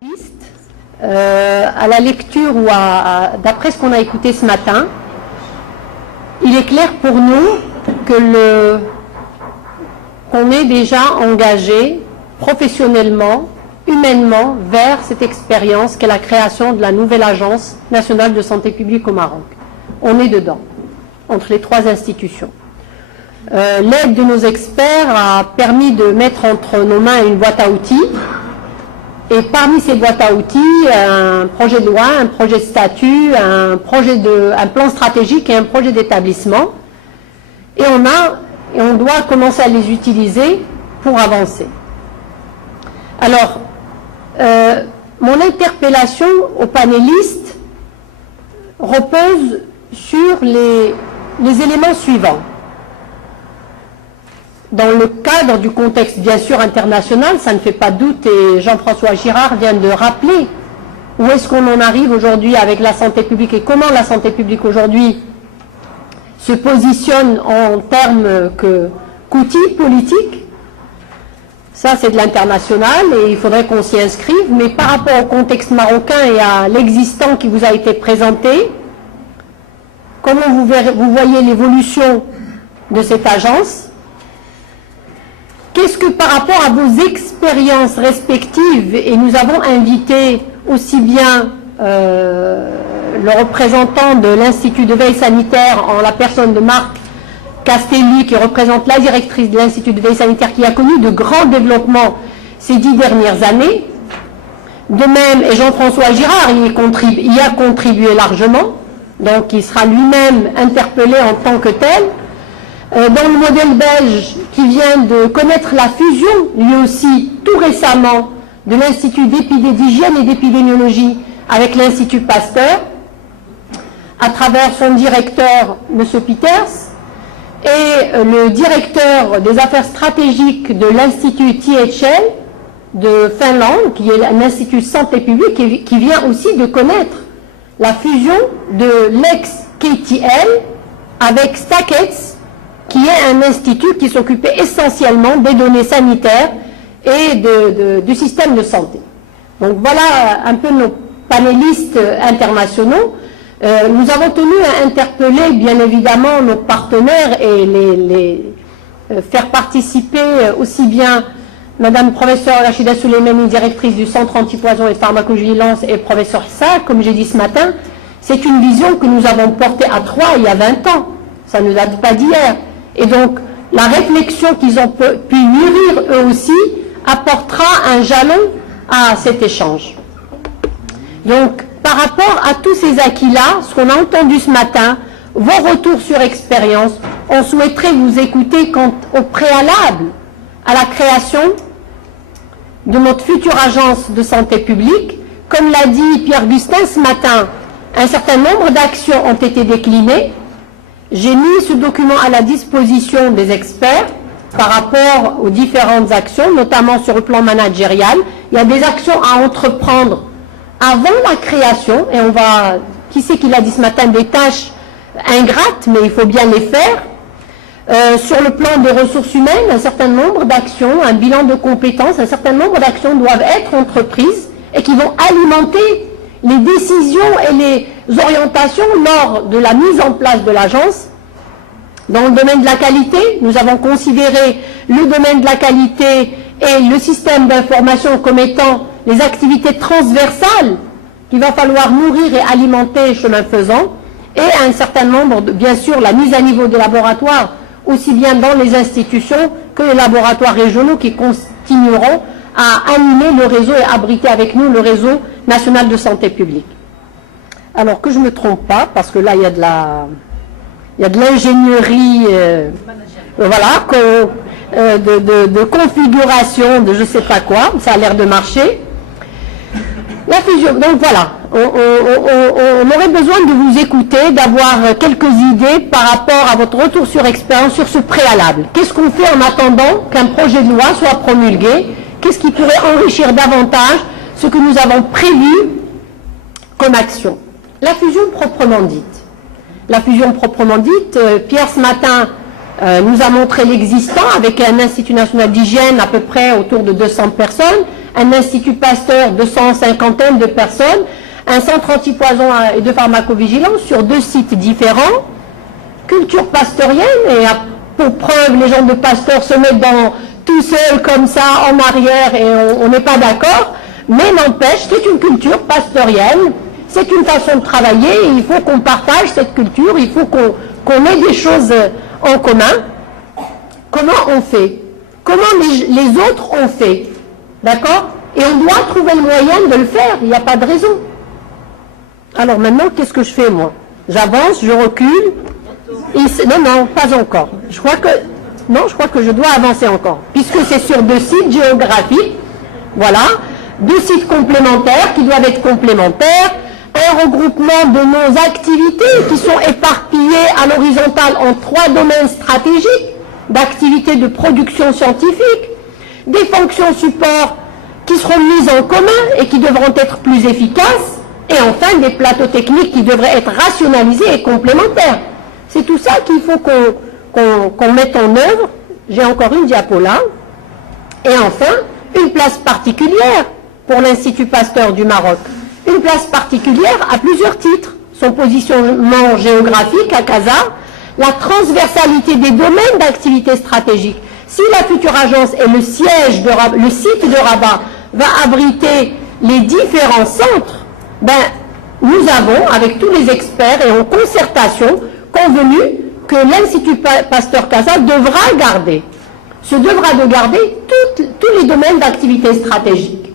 À la lecture ou d'après ce qu'on a écouté ce matin, il est clair pour nous que qu'on est déjà engagé professionnellement, humainement vers cette expérience qu'est la création de la nouvelle agence nationale de santé publique au Maroc. On est dedans, entre les trois institutions. L'aide de nos experts a permis de mettre entre nos mains une boîte à outils. Et parmi ces boîtes à outils, un projet de loi, un projet de statut, un plan stratégique et un projet d'établissement. Et on doit commencer à les utiliser pour avancer. Alors, mon interpellation aux panélistes repose sur les éléments suivants. Dans le cadre du contexte bien sûr international, ça ne fait pas doute, et Jean-François Girard vient de rappeler où est-ce qu'on en arrive aujourd'hui avec la santé publique et comment la santé publique aujourd'hui se positionne en termes qu'outil politique. Ça c'est de l'international et il faudrait qu'on s'y inscrive, mais par rapport au contexte marocain et à l'existant qui vous a été présenté, comment vous voyez l'évolution de cette agence? Qu'est-ce que par rapport à vos expériences respectives, et nous avons invité aussi bien le représentant de l'Institut de veille sanitaire en la personne de Marc Castelli, qui représente la directrice de l'Institut de veille sanitaire, qui a connu de grands développements ces 10 dernières années. De même, et Jean-François Girard y a contribué largement, donc il sera lui-même interpellé en tant que tel. Dans le modèle belge qui vient de connaître la fusion, lui aussi, tout récemment, de l'Institut d'hygiène et d'épidémiologie avec l'Institut Pasteur, à travers son directeur, M. Peters, et le directeur des affaires stratégiques de l'Institut THL de Finlande, qui est un institut santé publique, qui vient aussi de connaître la fusion de l'ex-KTL avec Stackets, qui est un institut qui s'occupait essentiellement des données sanitaires et du système de santé. Donc voilà un peu nos panélistes internationaux. Nous avons tenu à interpeller bien évidemment nos partenaires et les faire participer aussi bien Madame professeure Rachida Souleymani, directrice du Centre antipoison et de pharmacovigilance, et professeur Issa, comme j'ai dit ce matin. C'est une vision que nous avons portée à 3 il y a 20 ans. Ça ne date pas d'hier. Et donc, la réflexion qu'ils ont pu mûrir eux aussi apportera un jalon à cet échange. Donc, par rapport à tous ces acquis-là, ce qu'on a entendu ce matin, vos retours sur expérience, on souhaiterait vous écouter quant au préalable à la création de notre future agence de santé publique. Comme l'a dit Pierre Gustin ce matin, un certain nombre d'actions ont été déclinées. J'ai mis ce document à la disposition des experts par rapport aux différentes actions, notamment sur le plan managérial. Il y a des actions à entreprendre avant la création, et on va, qui c'est qui l'a dit ce matin, des tâches ingrates, mais il faut bien les faire. Sur le plan des ressources humaines, un certain nombre d'actions, un bilan de compétences, un certain nombre d'actions doivent être entreprises et qui vont alimenter les décisions et les orientations lors de la mise en place de l'agence. Dans le domaine de la qualité, nous avons considéré le domaine de la qualité et le système d'information comme étant les activités transversales qu'il va falloir nourrir et alimenter chemin faisant, et un certain nombre, bien sûr, la mise à niveau des laboratoires, aussi bien dans les institutions que les laboratoires régionaux qui continueront à animer le réseau et abriter avec nous le réseau national de santé publique. Alors que je ne me trompe pas, parce que là il y a de l'ingénierie voilà, de configuration, de je ne sais pas quoi, ça a l'air de marcher. La fusion, donc voilà, on aurait besoin de vous écouter, d'avoir quelques idées par rapport à votre retour sur expérience sur ce préalable. Qu'est-ce qu'on fait en attendant qu'un projet de loi soit promulgué? Qu'est-ce qui pourrait enrichir davantage ce que nous avons prévu comme action? La fusion proprement dite. La fusion proprement dite, Pierre ce matin nous a montré l'existant avec un Institut national d'hygiène à peu près autour de 200 personnes, un institut Pasteur de 150 de personnes, un centre antipoison et de pharmacovigilance sur 2 sites différents, culture pasteurienne, et pour preuve, les gens de Pasteur se mettent tout seuls comme ça en arrière et on n'est pas d'accord, mais n'empêche, c'est une culture pasteurienne, c'est une façon de travailler, et il faut qu'on partage cette culture, il faut qu'on ait des choses en commun. Comment on fait? Comment les autres ont fait? D'accord? Et on doit trouver le moyen de le faire, il n'y a pas de raison. Alors maintenant, qu'est-ce que je fais moi? J'avance, je recule. Non, pas encore. Je crois que je dois avancer encore. Puisque c'est sur 2 sites géographiques. Voilà. 2 sites complémentaires qui doivent être complémentaires. Un regroupement de nos activités qui sont éparpillées à l'horizontale en 3 domaines stratégiques d'activités de production scientifique. Des fonctions support qui seront mises en commun et qui devront être plus efficaces. Et enfin, des plateaux techniques qui devraient être rationalisés et complémentaires. C'est tout ça qu'il faut qu'on mette en œuvre. J'ai encore une diapo là. Et enfin, une place particulière pour l'Institut Pasteur du Maroc. Une place particulière à plusieurs titres. Son positionnement géographique à Casa, la transversalité des domaines d'activité stratégique. Si la future agence est le site de Rabat va abriter les différents centres, nous avons, avec tous les experts et en concertation, convenu que l'Institut Pasteur Casa devra garder tous les domaines d'activité stratégique.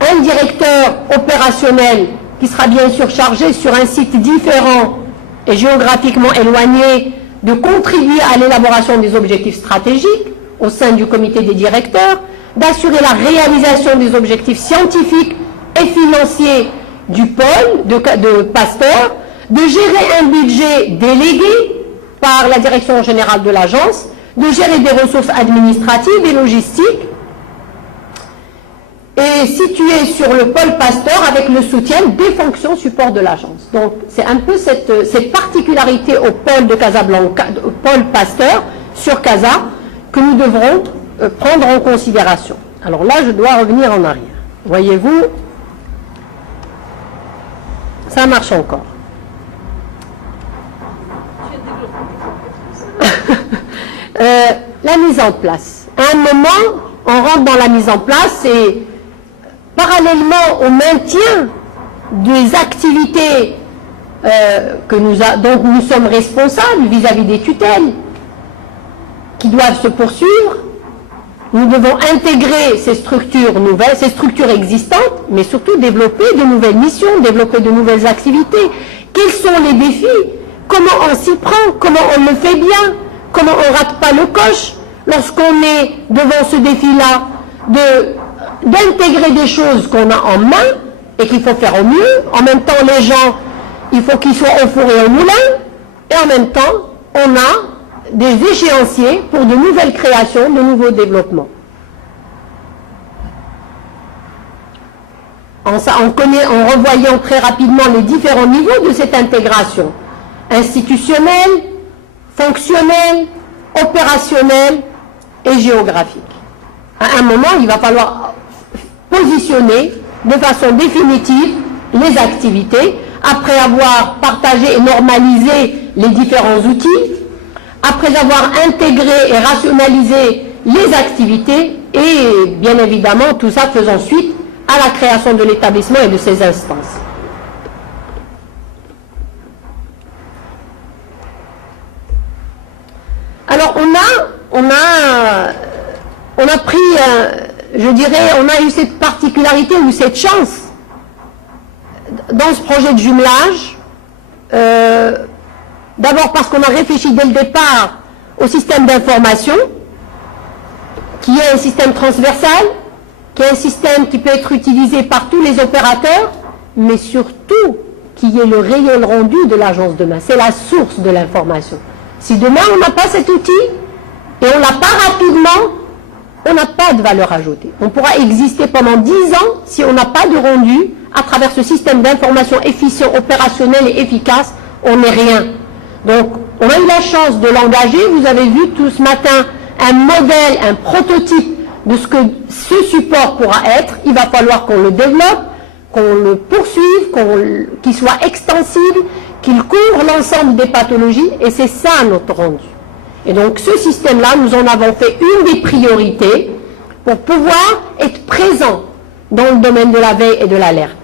Un directeur opérationnel qui sera bien sûr chargé sur un site différent et géographiquement éloigné de contribuer à l'élaboration des objectifs stratégiques au sein du comité des directeurs, d'assurer la réalisation des objectifs scientifiques et financiers du pôle de Pasteur, de gérer un budget délégué par la direction générale de l'agence, de gérer des ressources administratives et logistiques, et situé sur le pôle Pasteur avec le soutien des fonctions support de l'agence. Donc c'est un peu cette particularité au pôle de Casablanca, au pôle Pasteur sur Casa, que nous devrons prendre en considération. Alors là, je dois revenir en arrière. Voyez-vous, ça marche encore. La mise en place. À un moment, on rentre dans la mise en place et parallèlement au maintien des activités dont nous sommes responsables vis-à-vis des tutelles qui doivent se poursuivre, nous devons intégrer ces structures nouvelles, ces structures existantes, mais surtout développer de nouvelles missions, développer de nouvelles activités. Quels sont les défis? Comment on s'y prend? Comment on le fait bien? Comment on ne rate pas le coche lorsqu'on est devant ce défi-là d'intégrer des choses qu'on a en main et qu'il faut faire au mieux. En même temps, les gens, il faut qu'ils soient au four et au moulin. Et en même temps, on a des échéanciers pour de nouvelles créations, de nouveaux développements. En revoyant très rapidement les différents niveaux de cette intégration, institutionnelle, fonctionnelle, opérationnelle et géographique. À un moment, il va falloir positionner de façon définitive les activités, après avoir partagé et normalisé les différents outils, après avoir intégré et rationalisé les activités, et bien évidemment, tout ça faisant suite à la création de l'établissement et de ses instances. Alors, on a pris, je dirais, on a eu cette particularité ou cette chance dans ce projet de jumelage, d'abord parce qu'on a réfléchi dès le départ au système d'information, qui est un système transversal, qui est un système qui peut être utilisé par tous les opérateurs, mais surtout qui est le réel rendu de l'agence demain. C'est la source de l'information. Si demain on n'a pas cet outil, et on l'a pas rapidement, on n'a pas de valeur ajoutée. On pourra exister pendant 10 ans si on n'a pas de rendu à travers ce système d'information efficient, opérationnel et efficace, on n'est rien. Donc, on a eu la chance de l'engager. Vous avez vu tout ce matin un modèle, un prototype de ce que ce support pourra être, il va falloir qu'on le développe, qu'on le poursuive, qu'il soit extensible, qu'il couvre l'ensemble des pathologies, et c'est ça notre rendu. Et donc ce système-là, nous en avons fait une des priorités pour pouvoir être présent dans le domaine de la veille et de l'alerte.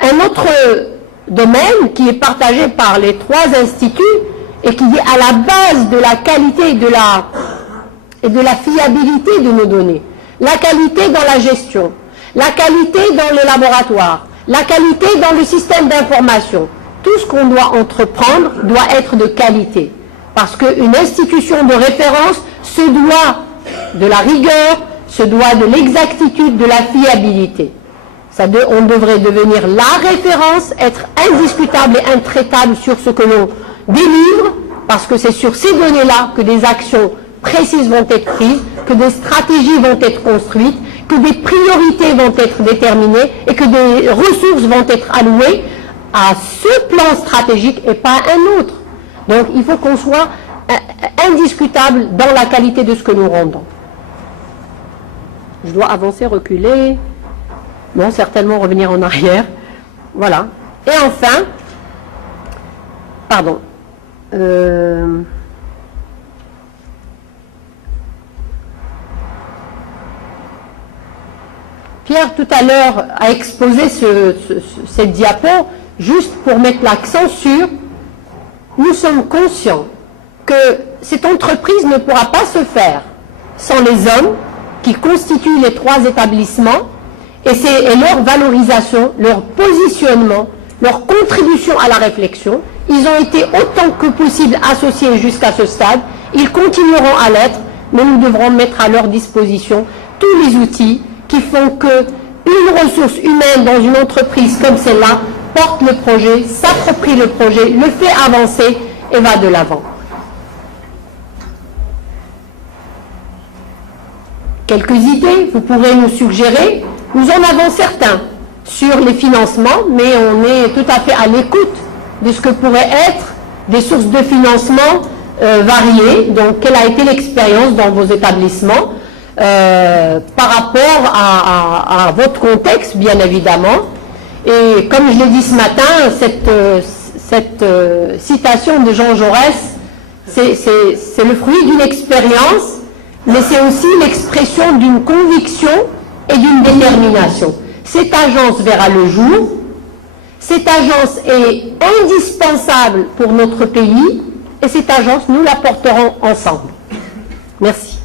Un autre domaine qui est partagé par les trois instituts et qui est à la base de la qualité et de la fiabilité de nos données. La qualité dans la gestion, la qualité dans le laboratoire, la qualité dans le système d'information. Tout ce qu'on doit entreprendre doit être de qualité. Parce qu'une institution de référence se doit de la rigueur, se doit de l'exactitude, de la fiabilité. On devrait devenir la référence, être indiscutable et intraitable sur ce que l'on délivre, parce que c'est sur ces données-là que des actions précises vont être prises, que des stratégies vont être construites, que des priorités vont être déterminées et que des ressources vont être allouées à ce plan stratégique et pas à un autre. Donc il faut qu'on soit indiscutable dans la qualité de ce que nous rendons. Je dois avancer, reculer, non, certainement revenir en arrière. Voilà. Et enfin, pardon, Pierre tout à l'heure a exposé cette diapo juste pour mettre l'accent sur nous sommes conscients que cette entreprise ne pourra pas se faire sans les hommes qui constituent les trois établissements et leur valorisation, leur positionnement, leur contribution à la réflexion. Ils ont été autant que possible associés jusqu'à ce stade, ils continueront à l'être, mais nous devrons mettre à leur disposition tous les outils qui font qu'une ressource humaine dans une entreprise comme celle-là porte le projet, s'approprie le projet, le fait avancer et va de l'avant. Quelques idées, vous pourrez nous suggérer. Nous en avons certains sur les financements, mais on est tout à fait à l'écoute de ce que pourraient être des sources de financement variées. Donc, quelle a été l'expérience dans vos établissements par rapport à votre contexte, bien évidemment. Et comme je l'ai dit ce matin, cette citation de Jean Jaurès, c'est le fruit d'une expérience, mais c'est aussi l'expression d'une conviction et d'une détermination. Cette agence verra le jour, cette agence est indispensable pour notre pays, et cette agence, nous la porterons ensemble. Merci.